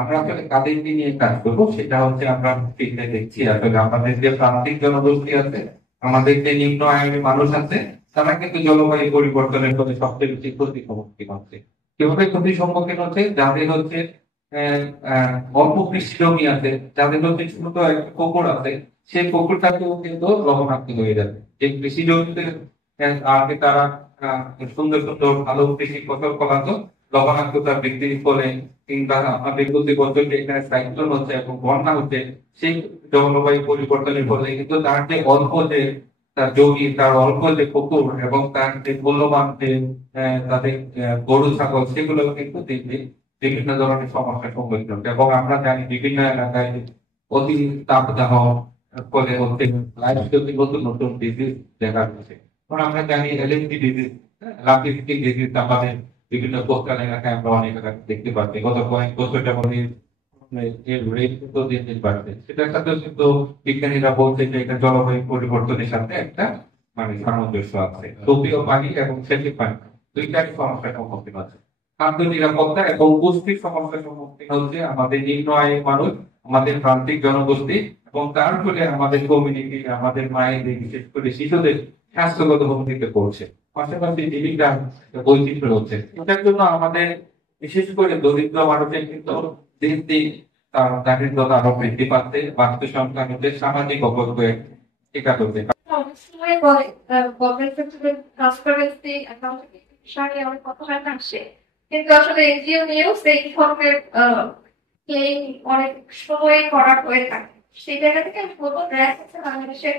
আমরা আসলে কাদেরকে নিয়ে কাজ করবো সেটা হচ্ছে আমরা ফিল্ডে দেখছি আসলে আমাদের যে প্রান্তিক জনগোষ্ঠী আছে, আমাদের যে নিম্ন আয়ের মানুষ আছে, তারা কিন্তু জলবায়ু পরিবর্তনের ফলে সবচেয়ে বেশি ক্ষতির সম্মুখীন হচ্ছে। কিভাবে ক্ষতির সম্মুখীন হচ্ছে? যাদের হচ্ছে আহ, অল্প কৃষি জমি আছে, যাদের হচ্ছে ছোট একটা পুকুর আছে, সেই পুকুরটাকেও কিন্তু লবণাক্ত হয়ে যাবে। যে কৃষি জমিতে আগে তারা সুন্দর সুন্দর ভালো কৃষি ফসল ফলাতো, লবণাক্ততা বৃদ্ধির ফলে কিংবা আমাদের প্রতি বছর যে এখানে সাইক্লোন হচ্ছে এবং বন্যা হচ্ছে, সেই জলবায়ু পরিবর্তনের ফলে কিন্তু তার যে অল্প যে তার জমি, তার অল্প যে পুকুর এবং তার যে মূল্যবান যে তাদের গরু ছাগল, সেগুলো কিন্তু দিন দিন বিভিন্ন ধরনের সমস্যার সম্মুখীন হচ্ছে। এবং আমরা জানি বিভিন্ন এলাকায় অতি তাপদাহ ফলে হচ্ছে নতুন নতুন ডিজিজ দেখা যাচ্ছে। কারণ আমরা জানি এলএনজি ডিজিজ, লাফিং ডিজিজ আমাদের বিভিন্ন কোস্টাল এলাকায় আমরা অনেক এলাকায় দেখতে পাচ্ছি। গত কয়েক বছর যেমন এর রেট কিন্তু দিন দিন বাড়ছে। সেটার সাথে কিন্তু বিজ্ঞানীরা বলছে যে এটা জলবায়ু পরিবর্তনের সাথে একটা মানে সামঞ্জস্য আছে। তপীয় পানি এবং সেচের পানি দুইটাই সমস্যার সম্মুখীন হচ্ছে। খাদ্য নিরাপত্তা এবং পুষ্টির সমস্যার সম্মুখীন হচ্ছে আমাদের নিম্ন আয়ের মানুষ, আমাদের প্রান্তিক জনগোষ্ঠী, এবং তার ফলে আমাদের কমিউনিটি, আমাদের মায়েদের, বিশেষ করে শিশুদের স্বাস্থ্যগত হুমকিতে পড়ছে। পাশাপাশি জীবিকা বৈচিত্র্য হচ্ছে। এটার জন্য আমাদের বিশেষ করে দরিদ্র মানুষের কিন্তু দিন দিন তার দারিদ্রতা আরো বৃদ্ধি পাচ্ছে, বাস্তু সংখ্যানুদের সামাজিক অবক্ষয় টিকা করতে। অনেক সময় বলে গভর্নমেন্ট সেক্টরে ট্রান্সপারেন্সি অ্যাকাউন্টেবিলিটি বিষয়ে অনেক কথা হয় না আসে, কিন্তু আসলে এনজিও নিয়েও সেই ধরনের ক্লেম অনেক সময় করা হয়ে থাকে। সেই জায়গা থেকে আমি বলবো র্যাক হচ্ছে বাংলাদেশের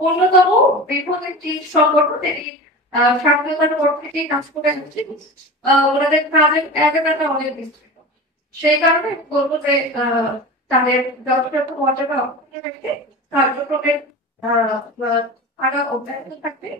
অন্যতম বৃহৎ একটি সংগঠন। এটি স্বাধীনতার পর থেকেই কাজ করে আসছে। ওনাদের কাজের এলাকাটা অনেক বিস্তৃত। সেই কারণে আমি বলবো যে তাদের যথাযথ মর্যাদা অক্ষুণ্ণ রেখে কার্যক্রমের আগা অব্যাহত থাকবে।